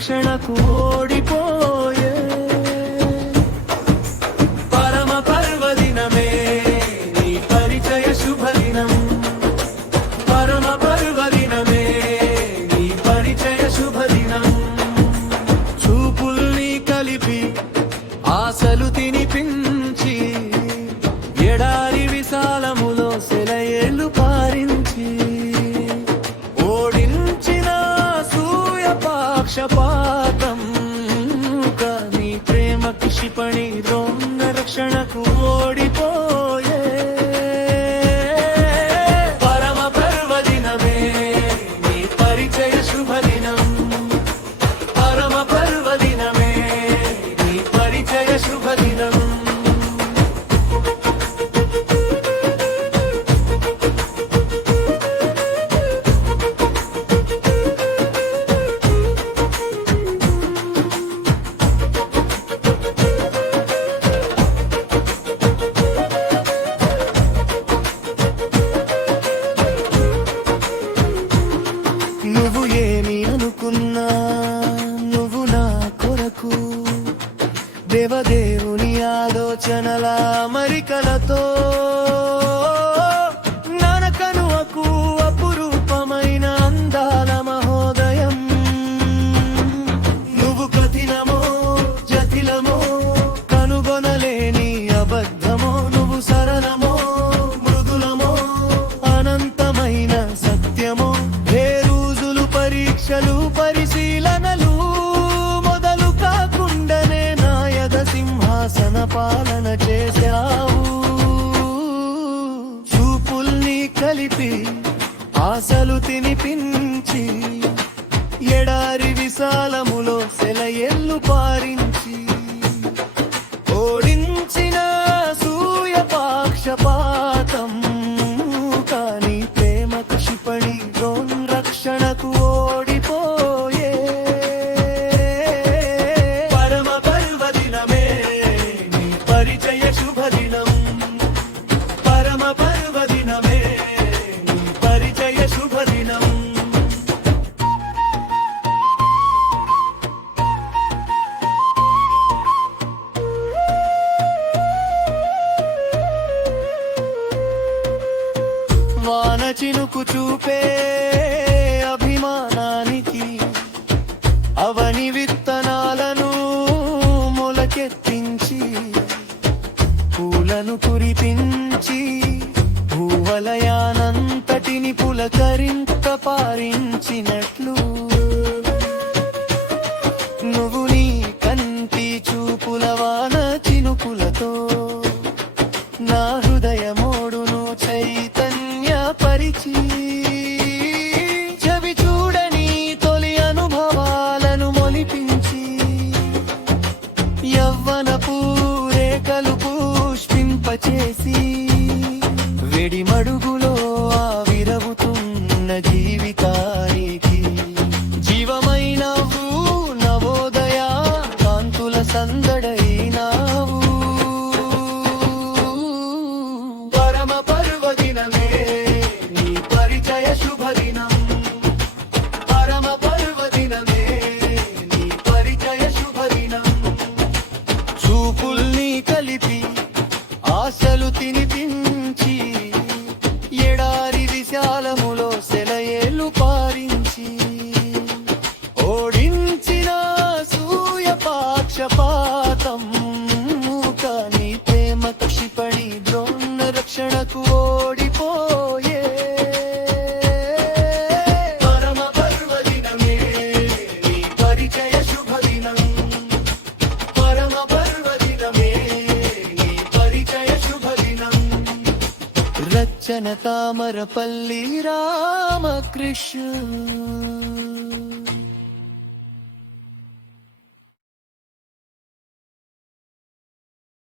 రక్షణకు ఓడిపోయే పరమ పర్వదినమే నీ పరిచయ శుభదినం. పరమ పర్వదినమే నీ పరిచయ శుభదినం. చూపుల్ని కలిపి ఆశలు తినిపించి ఎడారి విశాలములో సెలయేళ్ళు పారించి ఓడించిన సూయ పక్షపాతం నీ ప్రేమ క్షిపణి ద్రోణ రక్షణకు ఓడిపోయే పరమ పర్వదినమే నీ పరిచయ శుభదినం. పరమ పర్వదినమే నీ పరిచయ శుభదినం. నువ్వు ఏమి అనుకున్నా నువ్వు నా కొరకు దేవదేవుని ఆలోచనల అమరికలతో ననకనువకు అపురూపమైన అందాల మహోదయం. నువ్వు కఠినమో జటిలమో కనుగొనలేని అబద్ధమో, నువ్వు సరళమో మృదులమో అనంతమైన సత్యమో. పరీక్షలు పరిశీలనలు మొదలు కాకుండానే నాయక సింహాసన పాలన చేశావు. చూపుల్ని కలిపి ఆశలు తినిపించి ఎడారి విశాలములో సెలయేళ్ళు పారించి ఓడించిన సూయ పక్షపాతం కానీ ప్రేమ క్షిపణి ద్రోణ రక్షణకు ఓడిపోయే పరమ పర్వదినమే నీ పరిచయ శుభదినం. పరమ పర్వదినమే నీ పరిచయ శుభదినం. వాన చినుకు చూపే అభిమానానికి అవని విత్తనాలను మొలకెత్తించి పూలను కురిపించి భూవలయానంతటిని పులకరింత పారించినట్లు నువ్వు నీ కంటి చూపుల వాన చినుకులతో నా హృదయమోడును చైతన్య పరిచి చెవి చూడని తొలి అనుభవాలను మొలిపించి యవ్వనపు రేఖలు పుష్పింపచేసి వెడిమడుగులో ఆవిరవుతున్న జీవితానికి జీవమైన నవోదయ కాంతుల సందడైనావు. పరమ పర్వదినమే నీ పరిచయ శుభదినం. పరమ పర్వదినమే నీ పరిచయ శుభదినం. చూపుల్ని కలిపి ఆశలు తినిపించి ఎడారి విశాలములో సెలయేళ్ళు పారించి ఓడించిన సూయ పక్షపాతం కానీ ప్రేమ క్షిపణి ద్రోణ రక్షణకు ఓడిపోయే పరమ పర్వదినమే నీ పరిచయ శుభదినం. పరమ పర్వదినమే నీ పరిచయ శుభదినం. రచన తామరపల్లి రామకృష్ణ.